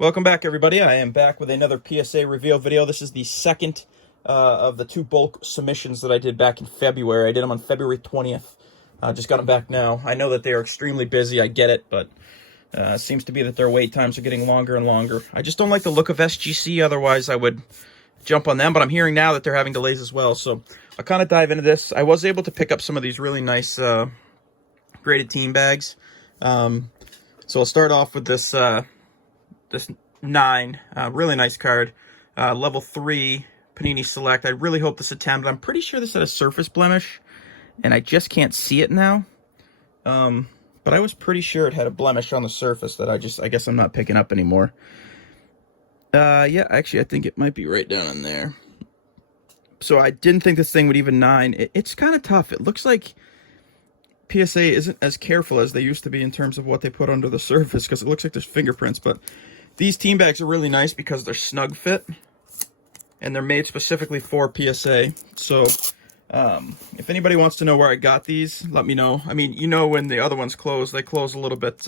Welcome back, everybody. I am back with another PSA reveal video. This is the second of the two bulk submissions that I did back in February. I did them on February 20th. Just got them back now. I know that they are extremely busy. I get it, but it seems to be that their wait times are getting longer and longer. I just don't like the look of SGC. Otherwise, I would jump on them. But I'm hearing now that they're having delays as well. So I'll kind of dive into this. I was able to pick up some of these really nice graded team bags. So I'll start off with this... this 9, really nice card, level 3 Panini Select. I really hope this attempt. I'm pretty sure this had a surface blemish, and I just can't see it now. But I was pretty sure it had a blemish on the surface that I guess I'm not picking up anymore. Yeah, actually, I think it might be right down in there. So I didn't think this thing would even 9. It's kind of tough. It looks like PSA isn't as careful as they used to be in terms of what they put under the surface, because it looks like there's fingerprints. But these team bags are really nice because they're snug fit, and they're made specifically for PSA. So if anybody wants to know where I got these, let me know. I mean, you know, when the other ones close, they close a little bit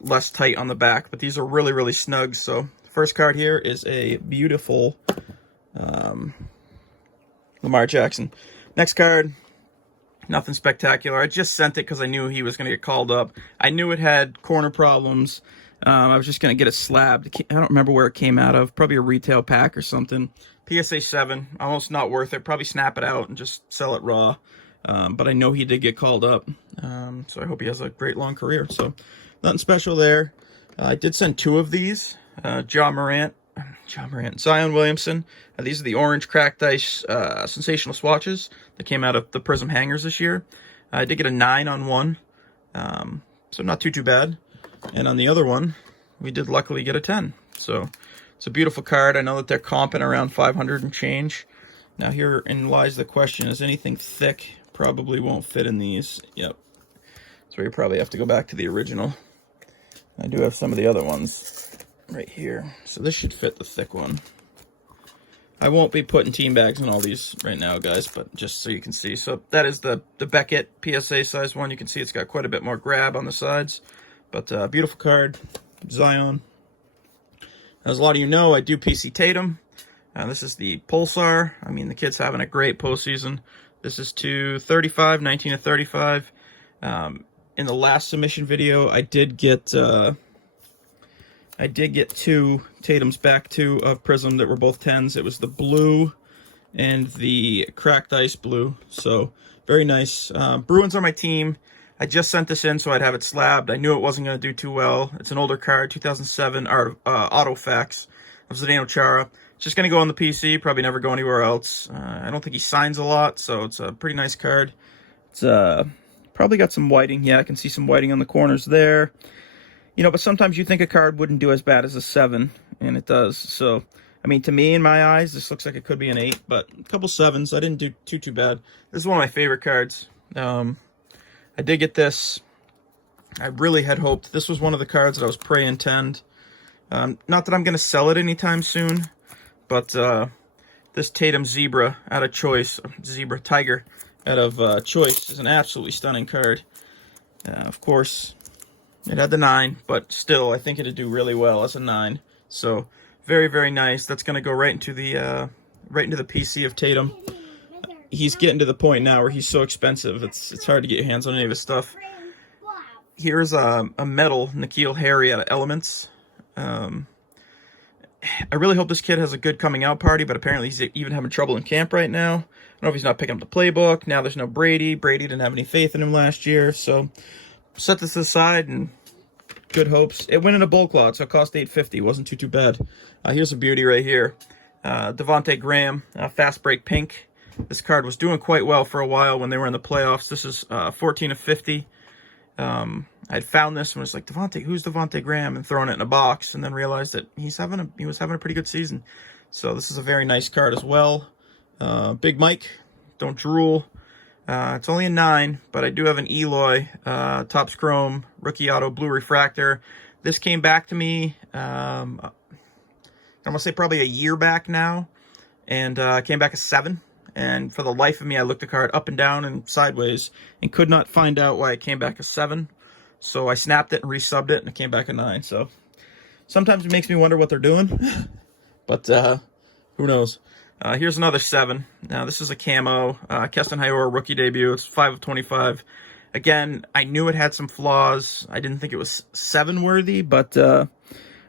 less tight on the back, but these are really, really snug. So first card here is a beautiful Lamar Jackson. Next card, nothing spectacular. I just sent it because I knew he was going to get called up. I knew it had corner problems. I was just going to get it slabbed. I don't remember where it came out of. Probably a retail pack or something. PSA 7. Almost not worth it. Probably snap it out and just sell it raw. But I know he did get called up. So I hope he has a great long career. So nothing special there. I did send 2 of these. Zion Williamson. These are the orange cracked ice sensational swatches that came out of the Prism hangers this year. I did get a 9 on one, so not too bad. And on the other one, we did luckily get a 10. So it's a beautiful card. I know that they're comping around 500 and change. Now herein lies the question: is anything thick? Probably won't fit in these. Yep. So you probably have to go back to the original. I do have some of the other ones right here, so this should fit the thick one. I won't be putting team bags in all these right now, guys, but just so you can see. So that is the Beckett PSA size one. You can see it's got quite a bit more grab on the sides, but beautiful card. Zion. As a lot of you know, I do PC Tatum. This is the Pulsar. I mean, the kid's having a great postseason. This is to 35, 19 to 35. In the last submission video, I did get 2 Tatum's back 2 of Prism that were both 10s. It was the blue and the cracked ice blue. So very nice. Bruins are my team. I just sent this in so I'd have it slabbed. I knew it wasn't going to do too well. It's an older card, 2007 Auto Facts of Zdeno Chara. It's just going to go on the PC, probably never go anywhere else. I don't think he signs a lot, so it's a pretty nice card. It's probably got some whiting. Yeah, I can see some whiting on the corners there. You know, but sometimes you think a card wouldn't do as bad as a 7, and it does. So, I mean, to me, in my eyes, this looks like it could be an 8, but a couple 7s. I didn't do too bad. This is one of my favorite cards. I did get this. I really had hoped. This was one of the cards that I was pre-intend. Not that I'm going to sell it anytime soon, but this Tatum Tiger out of Choice is an absolutely stunning card. Of course, it had the 9, but still, I think it'd do really well as a 9. So, very, very nice. That's going to go right into the PC of Tatum. He's getting to the point now where he's so expensive, it's hard to get your hands on any of his stuff. Here's a metal N'Keal Harry out of Elements. I really hope this kid has a good coming out party, but apparently he's even having trouble in camp right now. I don't know if he's not picking up the playbook. Now there's no Brady. Brady didn't have any faith in him last year, so set this aside and good hopes. It went in a bulk lot, so it cost $8.50. Wasn't too bad. Here's a beauty right here. Devontae Graham, Fast Break Pink. This card was doing quite well for a while when they were in the playoffs. This is 14 of 50. I'd found this and was like, who's Devontae Graham? And thrown it in a box, and then realized that he was having a pretty good season. So this is a very nice card as well. Big Mike, don't drool. It's only a 9, but I do have an Eloy, Topps Chrome, Rookie Auto, Blue Refractor. This came back to me, I'm going to say probably a year back now, and came back a 7. And for the life of me, I looked the card up and down and sideways and could not find out why it came back a 7. So I snapped it and resubbed it, and it came back a 9. So sometimes it makes me wonder what they're doing, but who knows. Here's another 7. Now this is a camo, Keston Hiura rookie debut. It's 5 of 25. Again, I knew it had some flaws. I didn't think it was 7 worthy, but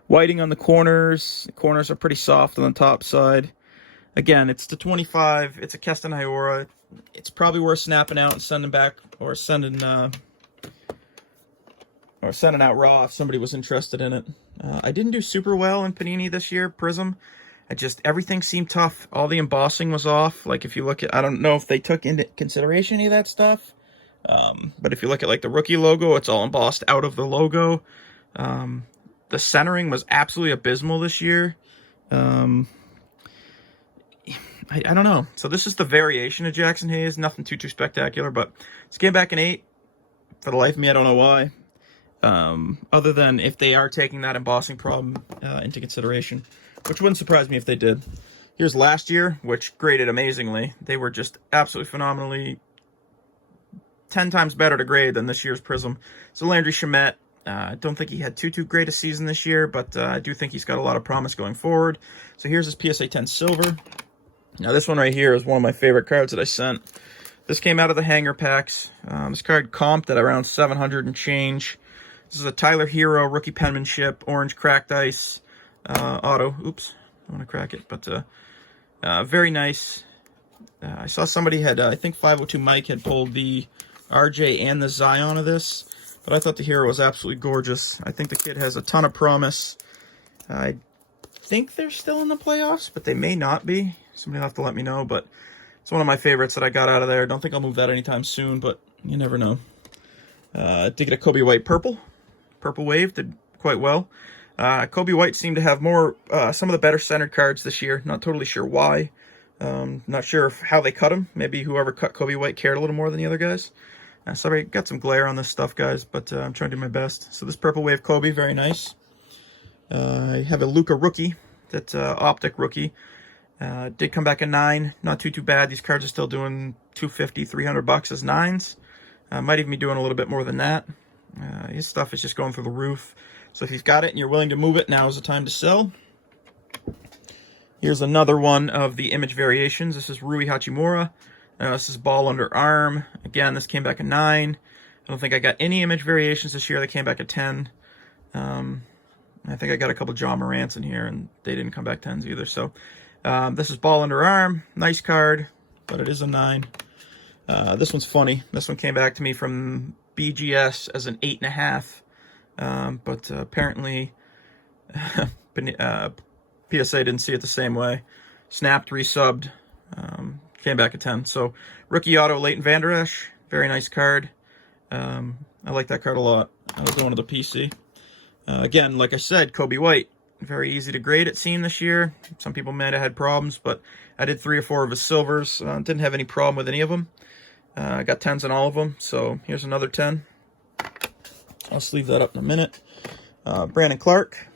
whiting on the corners. The corners are pretty soft on the top side. Again, it's the 25. It's a Keston Hiura. It's probably worth snapping out and sending back, or sending out raw if somebody was interested in it. I didn't do super well in Panini this year, Prism. Everything seemed tough. All the embossing was off. Like, if you look at, I don't know if they took into consideration any of that stuff. But if you look at, like, the rookie logo, it's all embossed out of the logo. The centering was absolutely abysmal this year. I don't know. So this is the variation of Jackson Hayes. Nothing too spectacular, but it's came back an 8. For the life of me, I don't know why. Other than if they are taking that embossing problem into consideration, which wouldn't surprise me if they did. Here's last year, which graded amazingly. They were just absolutely phenomenally 10 times better to grade than this year's Prism. So Landry Shamet, I don't think he had too great a season this year, but I do think he's got a lot of promise going forward. So here's his PSA 10 Silver. Now this one right here is one of my favorite cards that I sent. This came out of the hanger packs. This card comped at around 700 and change. This is a Tyler Hero rookie penmanship, orange cracked ice auto. Oops, I want to crack it, but very nice. I saw somebody had, I think 502 Mike had pulled the RJ and the Zion of this, but I thought the Hero was absolutely gorgeous. I think the kid has a ton of promise. I think they're still in the playoffs, but they may not be. Somebody will have to let me know, but it's one of my favorites that I got out of there. Don't think I'll move that anytime soon, but you never know. Did get a Kobe White purple. Purple Wave did quite well. Kobe White seemed to have more, some of the better centered cards this year. Not totally sure why. Not sure how they cut him. Maybe whoever cut Kobe White cared a little more than the other guys. Sorry, got some glare on this stuff, guys, but I'm trying to do my best. So this Purple Wave Kobe, very nice. I have a Luka rookie. That's Optic rookie. Did come back a 9. Not too bad. These cards are still doing $250, $300 as 9s. Might even be doing a little bit more than that. His stuff is just going through the roof. So if you've got it and you're willing to move it, now is the time to sell. Here's another one of the image variations. This is Rui Hachimura. This is ball under arm. Again, this came back a 9. I don't think I got any image variations this year. They came back a 10. I think I got a couple John Morants in here, and they didn't come back 10s either. So this is ball under arm. Nice card, but it is a 9. This one's funny. This one came back to me from BGS as an 8.5. But apparently PSA didn't see it the same way. Snapped, resubbed, came back at 10. So rookie auto Leighton Vander Esch, very nice card. I like that card a lot. I was going to the PC. Again, like I said, Kobe White, very easy to grade, it seemed, this year. Some people might have had problems, but I did 3 or 4 of his silvers. Didn't have any problem with any of them. I got 10s on all of them. So here's another 10. I'll sleeve that up in a minute. Brandon Clark,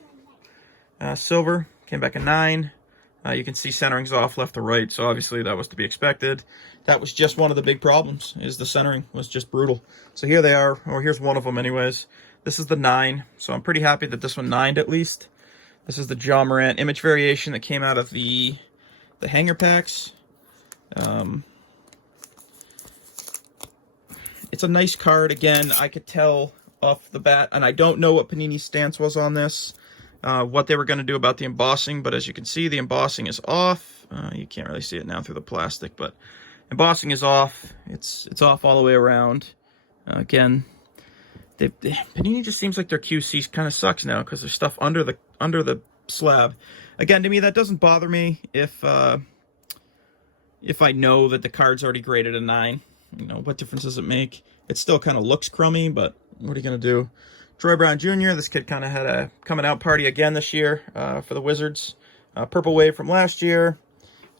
silver, came back a 9. You can see centering's off left to right, so obviously that was to be expected. That was just one of the big problems, is the centering was just brutal. So here they are, or here's one of them anyways. This is the 9, so I'm pretty happy that this one 9'd at least. This is the John Morant image variation that came out of the hanger packs. It's a nice card. Again, I could tell off the bat, and I don't know what Panini's stance was on this, what they were going to do about the embossing, but as you can see, the embossing is off. You can't really see it now through the plastic, but embossing is off. It's off all the way around. Again, Panini just seems like their QC kind of sucks now because there's stuff under the slab. Again, to me, that doesn't bother me if I know that the card's already graded a 9. You know, what difference does it make? It still kind of looks crummy, but what are you going to do? Troy Brown Jr., this kid kind of had a coming out party again this year for the Wizards. Purple Wave from last year.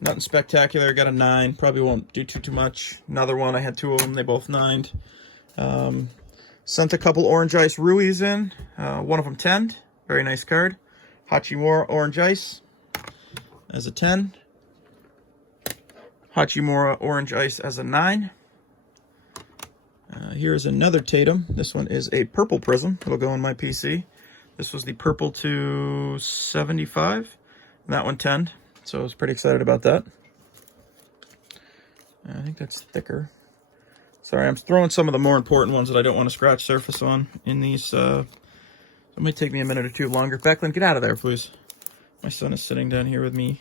Nothing spectacular. Got a 9. Probably won't do too much. Another one. I had 2 of them. They both 9'd. Sent a couple Orange Ice Ruiz in. One of them 10'd. Very nice card. Hachimura Orange Ice as a 10. Hachimura Orange Ice as a 9. Here's another Tatum. This one is a purple prism. It'll go in my PC. This was the purple to 75. And that one 10. So I was pretty excited about that. I think that's thicker. Sorry, I'm throwing some of the more important ones that I don't want to scratch surface on in these. It may take me a minute or two longer. Becklin, get out of there, please. My son is sitting down here with me.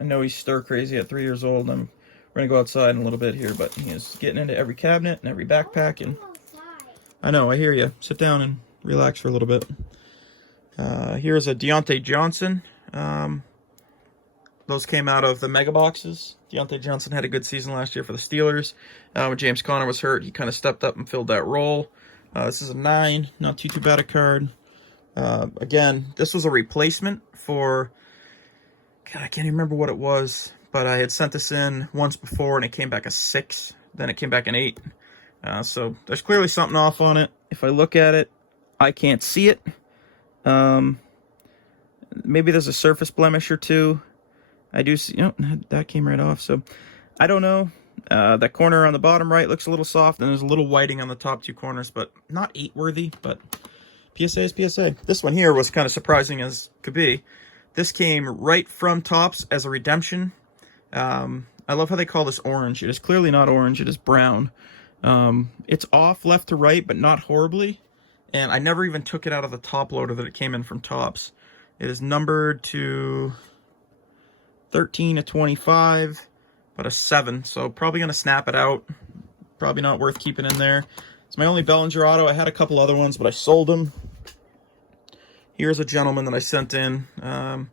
I know he's stir crazy at 3 years old. We're going to go outside in a little bit here, but he is getting into every cabinet and every backpack. And I know, I hear you. Sit down and relax for a little bit. Here's a Deontay Johnson. Those came out of the mega boxes. Deontay Johnson had a good season last year for the Steelers. When James Conner was hurt, he kind of stepped up and filled that role. This is a 9, not too bad a card. Again, this was a replacement for, God, I can't even remember what it was, but I had sent this in once before and it came back a 6. Then it came back an 8. So there's clearly something off on it. If I look at it, I can't see it. Maybe there's a surface blemish or two. I do see, that came right off. So I don't know. That corner on the bottom right looks a little soft, and there's a little whiting on the top 2 corners, but not 8 worthy. But PSA is PSA. This one here was kind of surprising as could be. This came right from Topps as a redemption. I love how they call this orange. It is clearly not orange. It is brown. It's off left to right, but not horribly. And I never even took it out of the top loader that it came in from Topps. It is numbered to 13 to 25, but a 7. So probably going to snap it out. Probably not worth keeping in there. It's my only Bellinger auto. I had a couple other ones, but I sold them. Here's a gentleman that I sent in. Aaron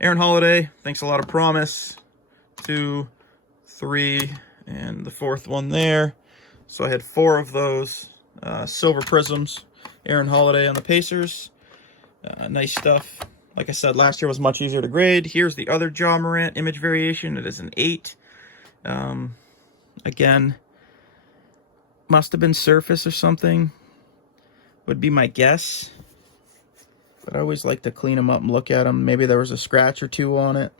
Holiday, thanks a lot of promise. 2, 3, and the 4th one there. So I had 4 of those silver prisms. Aaron Holiday on the Pacers. Nice stuff. Like I said, last year was much easier to grade. Here's the other Ja Morant image variation. It is an 8. Again, must have been surface or something. Would be my guess. But I always like to clean them up and look at them. Maybe there was a scratch or 2 on it.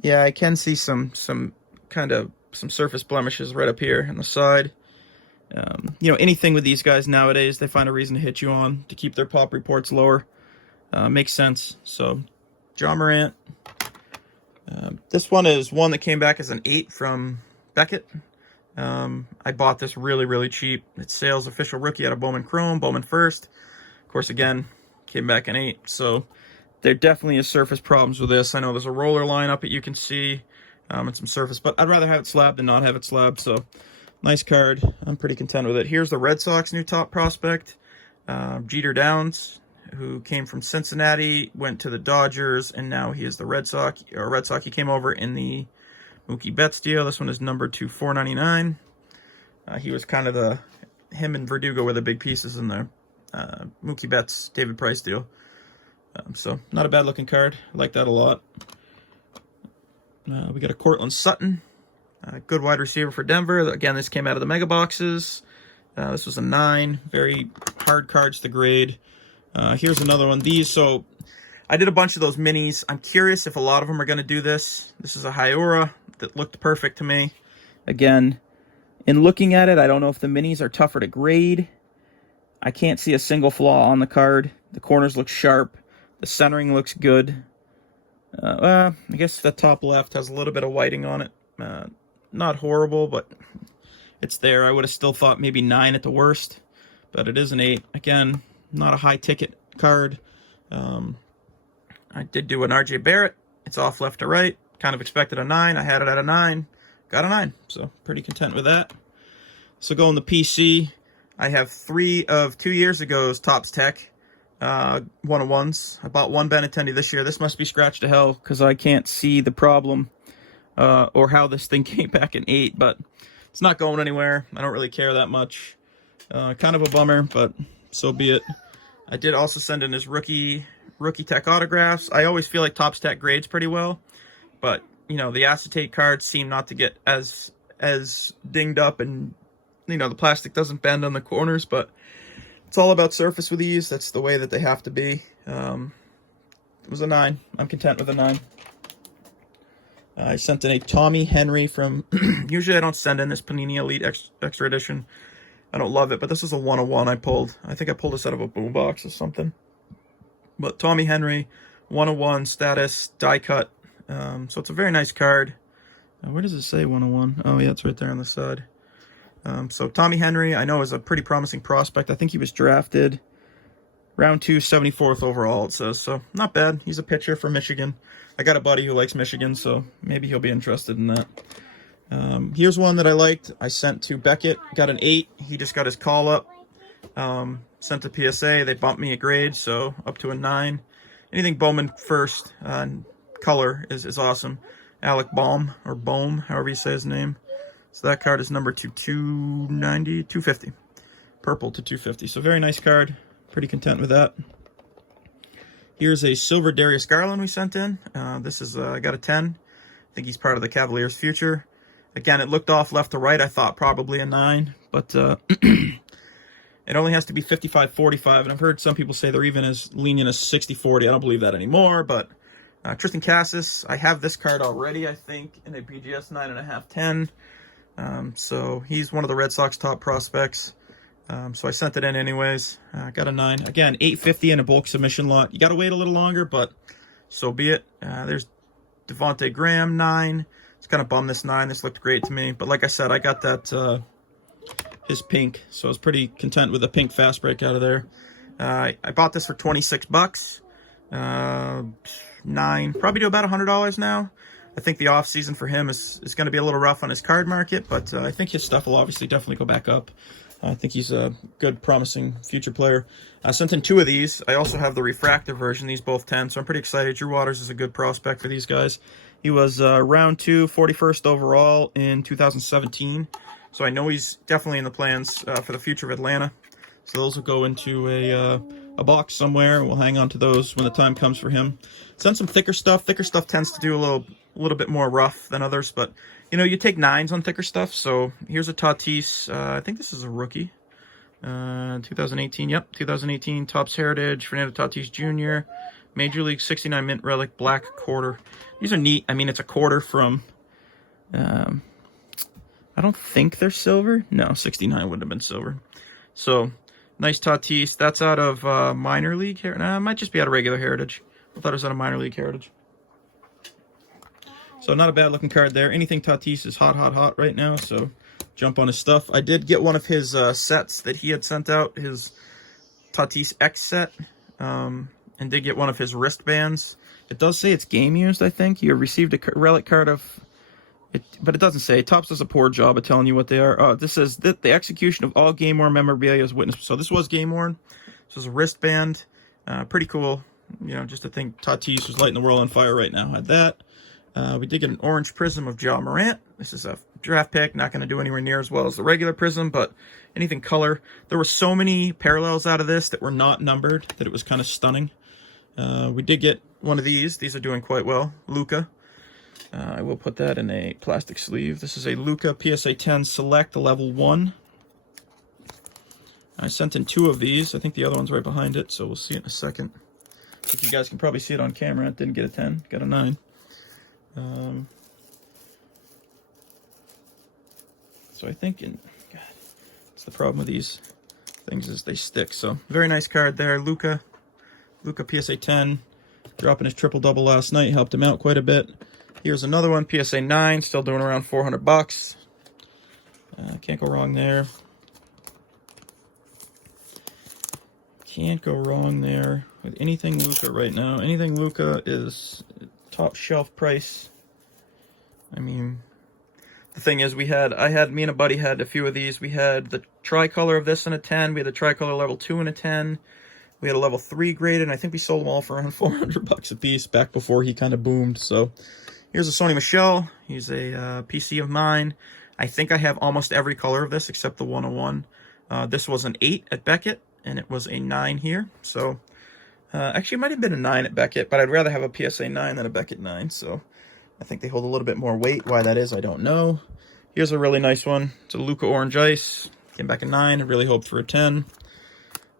Yeah, I can see some surface blemishes right up here on the side. Anything with these guys nowadays, they find a reason to hit you on to keep their pop reports lower. Makes sense. So, Ja Morant. This one is one that came back as an 8 from Beckett. I bought this really, really cheap. It's Sale's official rookie out of Bowman Chrome, Bowman first. Of course, again, came back an 8. So, there definitely is surface problems with this. I know there's a roller line up that you can see and some surface, but I'd rather have it slabbed than not have it slabbed. So, nice card. I'm pretty content with it. Here's the Red Sox new top prospect, Jeter Downs, who came from Cincinnati, went to the Dodgers, and now he is the Red Sox. He came over in the Mookie Betts deal. This one is numbered to 499. He was kind of him and Verdugo were the big pieces in the Mookie Betts, David Price deal. So, not a bad looking card. I like that a lot. We got a Cortland Sutton. Good wide receiver for Denver. Again, this came out of the mega boxes. This was a 9. Very hard cards to grade. Here's another one. So I did a bunch of those minis. I'm curious if a lot of them are going to do this. This is a Hyura that looked perfect to me. Again, in looking at it, I don't know if the minis are tougher to grade. I can't see a single flaw on the card. The corners look sharp. The centering looks good. I guess the top left has a little bit of whiting on it. Not horrible, but it's there. I would have still thought maybe 9 at the worst, but it is an 8. Again, not a high ticket card. I did do an RJ Barrett. It's off left to right. Kind of expected a 9. I had it at a 9. Got a 9. So pretty content with that. So going the PC, I have 3 of 2 years ago's Topps Tech 101s. I bought 1 Benintendi this year. This must be scratched to hell because I can't see the problem or how this thing came back in 8, but it's not going anywhere. I don't really care that much. Kind of a bummer, but so be it. I did also send in his rookie tech autographs. I always feel like Topps Tech grades pretty well, but the acetate cards seem not to get as dinged up, and the plastic doesn't bend on the corners, but it's all about surface with these. That's the way that they have to be. It was a 9. I'm content with a 9. I sent in a Tommy Henry from, usually I don't send in this Panini Elite Extra Edition. I don't love it, but this is a 101 I pulled. I think I pulled this out of a boombox or something. But Tommy Henry, 101 status, die cut. So it's a very nice card. Where does it say 101? Oh yeah, it's right there on the side. So Tommy Henry, I know, is a pretty promising prospect. I think he was drafted round 2, 74th overall, it says. So not bad. He's a pitcher for Michigan. I got a buddy who likes Michigan, so maybe he'll be interested in that. Here's one that I liked. I sent to Beckett, got an 8. He just got his call up. Sent to PSA. They bumped me a grade, so up to a 9. Anything Bowman first color is awesome. Alec Bohm, or Bohm, however you say his name. So that card is number 290, 250. Purple to 250. So very nice card. Pretty content with that. Here's a silver Darius Garland we sent in. This is, I got a 10. I think he's part of the Cavaliers' future. Again, it looked off left to right. I thought probably a 9, but it only has to be 55-45. And I've heard some people say they're even as lenient as 60-40. I don't believe that anymore, but Tristan Cassis, I have this card already, I think, in a BGS 9.5/10. So he's one of the Red Sox top prospects. So I sent it in anyways. Got a 9. Again, 850 in a bulk submission lot. You got to wait a little longer, but so be it. There's Devontae Graham, 9. It's kind of bummed this 9. This looked great to me. But like I said, I got that his pink. So I was pretty content with the pink fast break out of there. I bought this for $26. 9, probably to about $100 now. I think the off season for him is going to be a little rough on his card market, but I think his stuff will obviously definitely go back up. I think he's a good, promising future player. I sent in 2 of these. I also have the refractor version, these both 10, so I'm pretty excited. Drew Waters is a good prospect for these guys. He was round 2, 41st overall in 2017, so I know he's definitely in the plans for the future of Atlanta. So those will go into a box somewhere. We'll hang on to those when the time comes for him. Send some thicker stuff. Thicker stuff tends to do a little bit more rough than others, but you know, you take 9s on thicker stuff. So here's a Tatis. I think this is a rookie. 2018. Yep, 2018 Topps Heritage. Fernando Tatis Jr. Major League 69 Mint Relic Black Quarter. These are neat. I mean, it's a quarter from. I don't think they're silver. No, 69 would have been silver. So nice Tatis. That's out of minor league here. Nah, it might just be out of regular Heritage. I thought it was out of minor league Heritage. So not a bad looking card there. Anything Tatis is hot right now, so jump on his stuff. I did get one of his sets that he had sent out, his Tatis X set, and did get one of his wristbands. It does say it's game used, I think. You received a relic card of it, but it doesn't say. Topps does a poor job of telling you what they are. This says that the execution of all game worn memorabilia is witnessed. So this was game worn. This was a wristband. Pretty cool. You know, just to think Tatis was lighting the world on fire right now. Had that. We did get an orange prism of Ja Morant. This is a draft pick. Not going to do anywhere near as well as the regular prism, but anything color. There were so many parallels out of this that were not numbered that it was kind of stunning. We did get one of these. These are doing quite well. Luka. I will put that in a plastic sleeve. This is a Luka PSA 10 Select Level 1. I sent in 2 of these. I think the other one's right behind it, so we'll see it in a second. I think you guys can probably see it on camera. It didn't get a 10, got a 9. So I think, God, it's the problem with these things is they stick. So very nice card there. Luka PSA 10, dropping his triple-double last night, helped him out quite a bit. Here's another one, PSA 9, still doing around $400. Can't go wrong there. Can't go wrong there with anything Luka right now. Anything Luka is top shelf price. I mean, the thing is, me and a buddy had a few of these. We had the tricolor of this in a 10. We had the tricolor level 2 in a 10. We had a level 3 graded, and I think we sold them all for around $400 a piece back before he kind of boomed. So here's a Sony Michel. He's a PC of mine. I think I have almost every color of this except the 101. This was an 8 at Beckett, and it was a 9 here. So actually, it might have been a 9 at Beckett, but I'd rather have a PSA 9 than a Beckett 9. So I think they hold a little bit more weight. Why that is, I don't know. Here's a really nice one. It's a Luka Orange Ice. Came back a 9. I really hoped for a 10.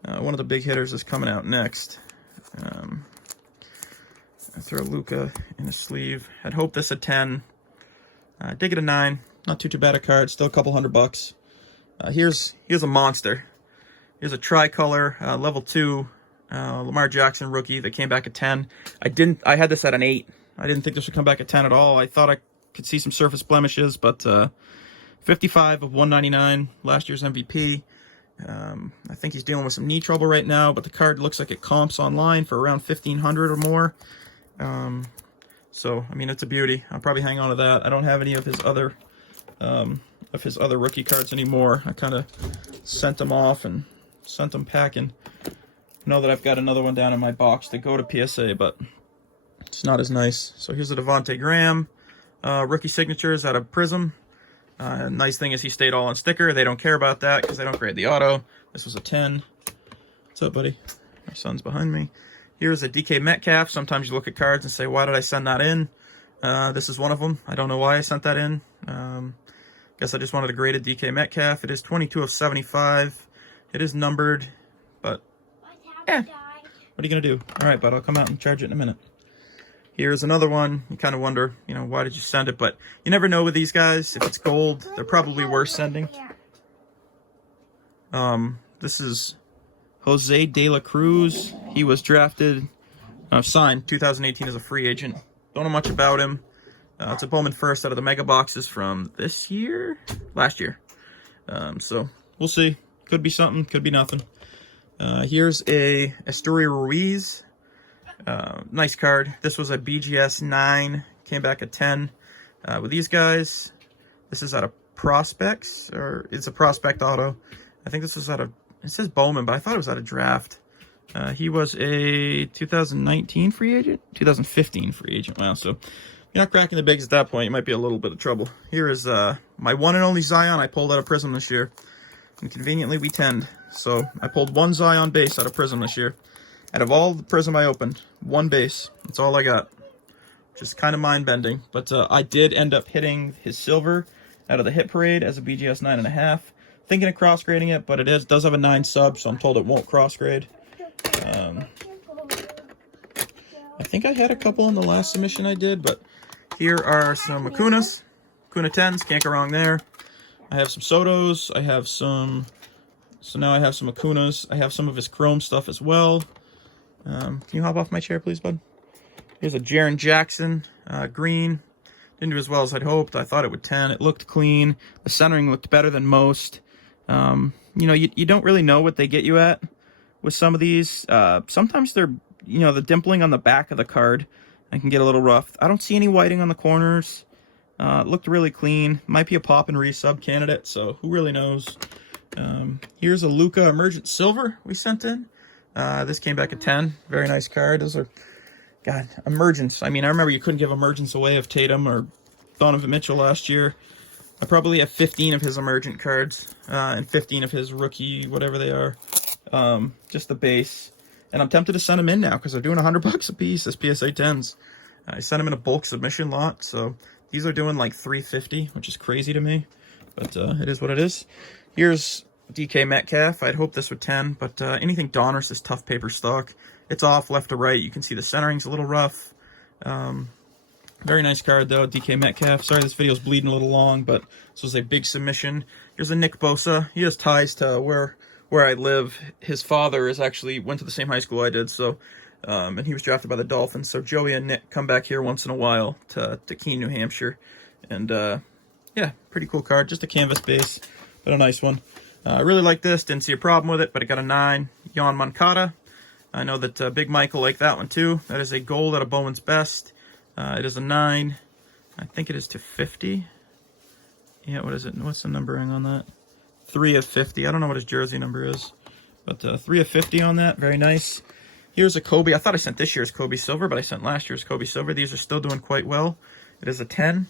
One of the big hitters is coming out next. I throw Luka in a sleeve. I'd hope this a 10. Did get a 9. Not too bad a card. Still a couple $100. Here's a monster. Here's a tricolor, level 2, Lamar Jackson rookie that came back at 10. I had this at an 8. I didn't think this would come back at 10 at all. I thought I could see some surface blemishes, but 55 of 199, last year's MVP. I think he's dealing with some knee trouble right now, but the card looks like it comps online for around 1,500 or more. So, I mean, it's a beauty. I'll probably hang on to that. I don't have any of his other rookie cards anymore. I kind of sent them off and sent them packing. I know that I've got another one down in my box to go to PSA, but it's not as nice. So here's a Devontae Graham rookie signatures out of Prism. Nice thing is he stayed all on sticker. They don't care about that because they don't grade the auto. This was a 10. What's up, buddy? My son's behind me. Here's a DK Metcalf. Sometimes you look at cards and say, why did I send that in? This is one of them. I don't know why I sent that in. Guess I just wanted a graded DK Metcalf. It is 22 of 75. It is numbered, but what are you going to do? All right, bud, I'll come out and charge it in a minute. Here's another one. You kind of wonder, why did you send it? But you never know with these guys. If it's gold, they're probably worth sending. This is Jose De La Cruz. He was drafted, signed 2018 as a free agent. Don't know much about him. It's a Bowman first out of the mega boxes from last year. So we'll see. Could be something, could be nothing. Here's a Astoria Ruiz. Nice card. This was a BGS 9, came back at 10. With these guys, this is out of Prospects, or it's a Prospect auto. I think this was out of, it says Bowman, but I thought it was out of Draft. He was a 2019 free agent? 2015 free agent. Wow, so you're not cracking the bigs at that point. You might be a little bit of trouble. Here is my one and only Zion I pulled out of Prism this year. And conveniently, we tend. So I pulled one Zion base out of Prism this year. Out of all the Prism I opened, one base. That's all I got. Just kind of mind-bending. But I did end up hitting his silver out of the hit parade as a BGS 9.5. Thinking of cross-grading it, but it does have a 9 sub, so I'm told it won't cross-grade. I think I had a couple on the last submission I did, but here are some Acunas. Acuna 10s, can't go wrong there. I have some Sotos. I have some... So now I have some Acunas. I have some of his Chrome stuff as well. Can you hop off my chair, please, bud? Here's a Jaren Jackson, green. Didn't do as well as I'd hoped. I thought it would 10. It looked clean. The centering looked better than most. You don't really know what they get you at with some of these. Sometimes they're, the dimpling on the back of the card can get a little rough. I don't see any whiting on the corners. It looked really clean. Might be a pop and resub candidate, so who really knows? Here's a Luka Emergent Silver we sent in. This came back at 10. Very nice card. Those are, God, Emergence. I mean, I remember you couldn't give Emergence away of Tatum or Donovan Mitchell last year. I probably have 15 of his Emergent cards, and 15 of his rookie, whatever they are. Just the base. And I'm tempted to send them in now, because they're doing $100 a piece as PSA 10s. I sent them in a bulk submission lot, so these are doing like $350, which is crazy to me. But it is what it is. Here's DK Metcalf. I'd hope this would 10, but anything Donruss is tough paper stock. It's off left to right. You can see the centering's a little rough. Very nice card, though, DK Metcalf. Sorry this video's bleeding a little long, but this was a big submission. Here's a Nick Bosa. He has ties to where I live. His father went to the same high school I did, so and he was drafted by the Dolphins. So Joey and Nick come back here once in a while to Keene, New Hampshire. And, yeah, pretty cool card. Just a canvas base, but a nice one. I really like this. Didn't see a problem with it, but it got a 9. Jan Moncada. I know that Big Michael liked that one, too. That is a gold out of Bowman's Best. It is a 9. I think it is to 50. Yeah, what is it? What's the numbering on that? 3 of 50. I don't know what his jersey number is, but 3 of 50 on that. Very nice. Here's a Kobe. I thought I sent this year's Kobe Silver, but I sent last year's Kobe Silver. These are still doing quite well. It is a 10.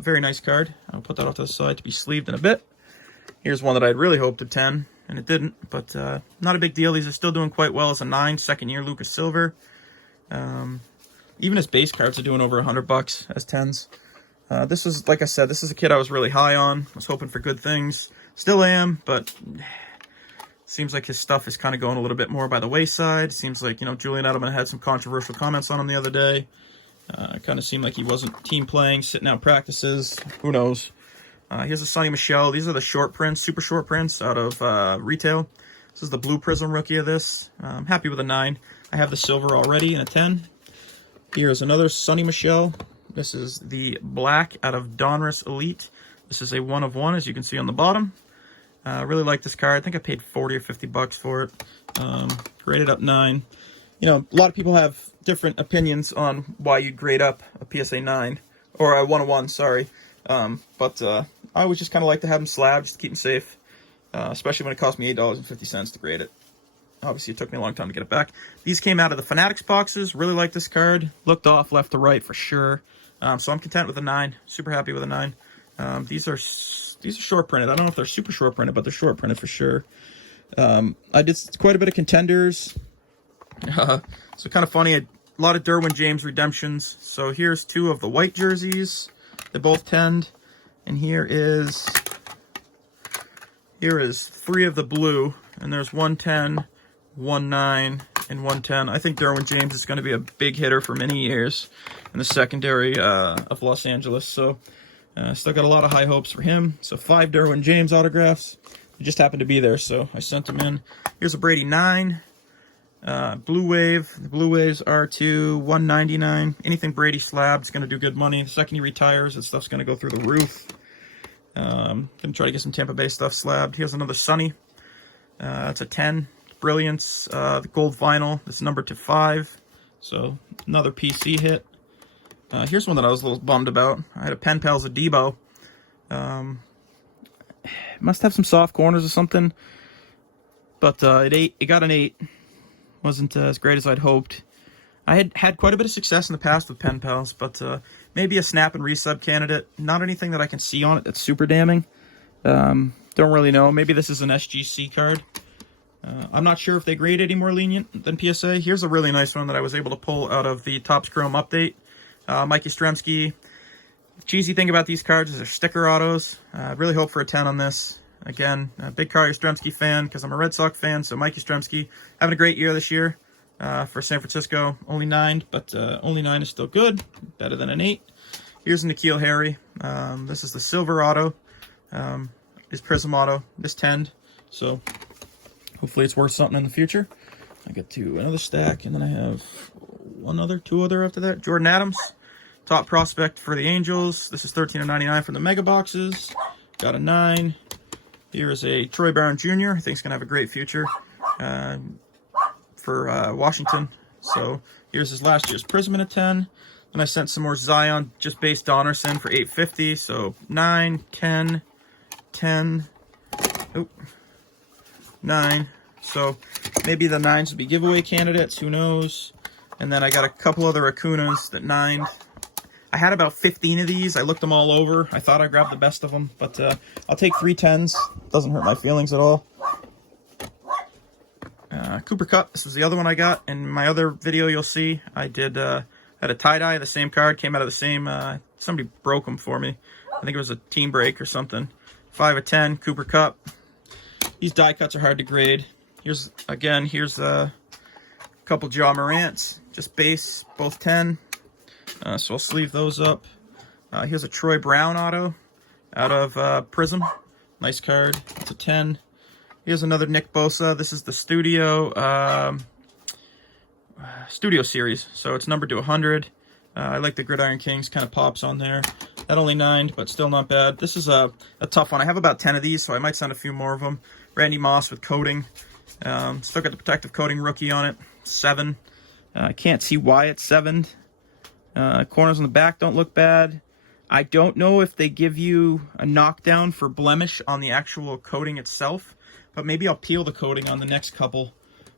Very nice card. I'll put that off to the side to be sleeved in a bit. Here's one that I'd really hoped to 10, and it didn't, but not a big deal. These are still doing quite well as a 9, second year Lucas Silver. Even his base cards are doing over $100 as 10s. This is, like I said, this is a kid I was really high on. I was hoping for good things. Still am, but seems like his stuff is kind of going a little bit more by the wayside. Seems like, Julian Edelman had some controversial comments on him the other day. It kind of seemed like he wasn't team playing, sitting out practices. Who knows? Here's a Sonny Michel. These are the short prints, super short prints out of retail. This is the Blue Prism rookie of this. I'm happy with a 9. I have the silver already in a 10. Here's another Sonny Michel. This is the black out of Donruss Elite. This is a 1 of 1, as you can see on the bottom. Really like this card. I think I paid 40 or 50 bucks for it. Graded up 9. You know, a lot of people have different opinions on why you'd grade up a PSA 9. Or a 1 of 1, sorry. But I always just kind of like to have them slabbed, just to keep them safe. Especially when it cost me $8.50 to grade it. Obviously, it took me a long time to get it back. These came out of the Fanatics boxes. Really like this card. Looked off left to right for sure. So I'm content with a 9. Super happy with a 9. These are short printed. I don't know if they're super short printed, but they're short printed for sure. I did quite a bit of contenders. So kind of funny. A lot of Derwin James redemptions. So here's 2 of the white jerseys. They both 10'd. And here is 3 of the blue. And there's 110, 19, and 110. I think Derwin James is going to be a big hitter for many years in the secondary of Los Angeles. So still got a lot of high hopes for him. So 5 Derwin James autographs. They just happened to be there, so I sent them in. Here's a Brady 9. Blue Wave. The Blue Waves are to 199. Anything Brady slabbed is going to do good money. The second he retires, that stuff's going to go through the roof. Going to try to get some Tampa Bay stuff slabbed. Here's another Sonny. It's a 10. Brilliance. The gold vinyl. It's numbered to 5. So another PC hit. Here's one that I was a little bummed about. I had a Pen Pals of Debo. Must have some soft corners or something. But it got an 8. Wasn't as great as I'd hoped. I had quite a bit of success in the past with Pen Pals, but maybe a snap and resub candidate. Not anything that I can see on it that's super damning. Don't really know. Maybe this is an SGC card. I'm not sure if they grade any more lenient than PSA. Here's a really nice one that I was able to pull out of the Topps Chrome update. Mike Yastrzemski. Cheesy thing about these cards is they're sticker autos. I really hope for a 10 on this. Again, a big Carl Yastrzemski fan because I'm a Red Sox fan. So Mike Yastrzemski having a great year this year for San Francisco. Only 9, but only 9 is still good. Better than an 8. Here's N'Keal Harry. This is the silver auto. His Prism auto. This 10. So hopefully it's worth something in the future. I get to another stack, and then I have two other after that. Jordan Adams, top prospect for the Angels. This is $13.99 from the mega boxes. Got a 9. Here is a Troy Brown Jr. I think he's going to have a great future for Washington. So here's his last year's Prism in a 10. Then I sent some more Zion just based Donnerson for $8.50. So 9, 10, 10, 9. So maybe the 9s would be giveaway candidates. Who knows? And then I got a couple other Acunas that 9'd. I had about 15 of these. I looked them all over. I thought I grabbed the best of them, but I'll take 3 10s. Doesn't hurt my feelings at all. Cooper Kupp. This was the other one I got. In my other video, you'll see I did had a tie-dye. The same card came out of the same. Somebody broke them for me. I think it was a team break or something. 5 of 10. Cooper Kupp. These die cuts are hard to grade. Here's a couple Ja Morants. Just base, both 10. So I'll sleeve those up. Here's a Troy Brown auto out of Prism. Nice card. It's a 10. Here's another Nick Bosa. This is the Studio Series. So it's numbered to 100. I like the Gridiron Kings. Kind of pops on there. That only 9, but still not bad. This is a tough one. I have about 10 of these, so I might send a few more of them. Randy Moss with coating. Still got the protective coating rookie on it. 7. I can't see why it's 7'd. Corners on the back don't look bad. I don't know if they give you a knockdown for blemish on the actual coating itself, but maybe I'll peel the coating on the next couple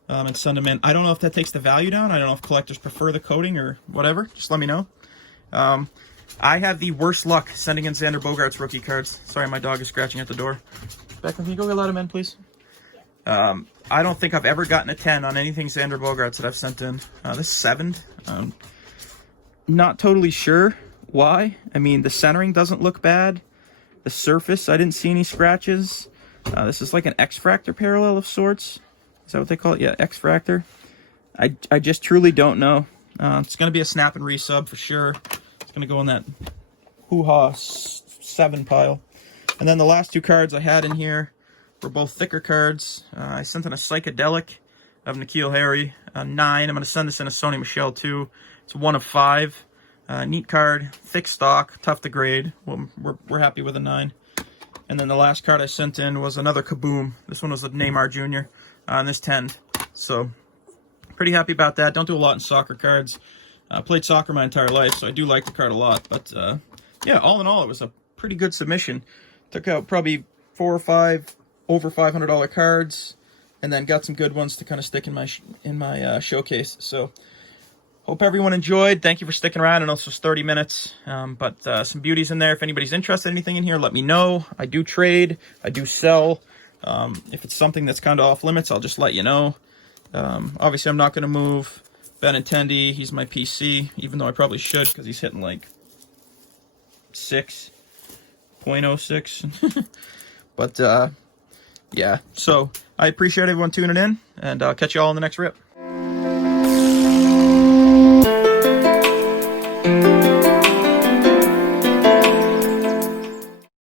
and send them in. I don't know if that takes the value down. I don't know if collectors prefer the coating or whatever. Just let me know. I have the worst luck sending in Xander Bogaerts rookie cards. Sorry, my dog is scratching at the door. Beckham, can you go get a lot of men, please? I don't think I've ever gotten a 10 on anything Xander Bogaerts that I've sent in. This is 7'd. Not totally sure why. I mean, the centering doesn't look bad. The surface, I didn't see any scratches. This is like an X-Fractor parallel of sorts. Is that what they call it? Yeah, X-Fractor. I just truly don't know. It's going to be a snap and resub for sure. It's going to go in that hoo-ha 7 pile. And then the last two cards I had in here were both thicker cards. I sent in a Psychedelic of N'Keal Harry, a 9. I'm going to send this in a Sony Michel too. It's 1 of 5. Neat card, thick stock, tough to grade. Well, we're happy with a 9. And then the last card I sent in was another Kaboom. This one was a Neymar Jr. And this 10. So pretty happy about that. Don't do a lot in soccer cards. Played soccer my entire life, so I do like the card a lot. But yeah, all in all, it was a pretty good submission. Took out probably 4 or 5 over $500 cards, and then got some good ones to kind of stick in my showcase. So hope everyone enjoyed. Thank you for sticking around. I know this was 30 minutes, but some beauties in there. If anybody's interested in anything in here, let me know. I do trade. I do sell. If it's something that's kind of off limits, I'll just let you know. Obviously, I'm not going to move Benintendi. He's my PC, even though I probably should because he's hitting like 6.06. But yeah, so I appreciate everyone tuning in, and I'll catch you all in the next rip.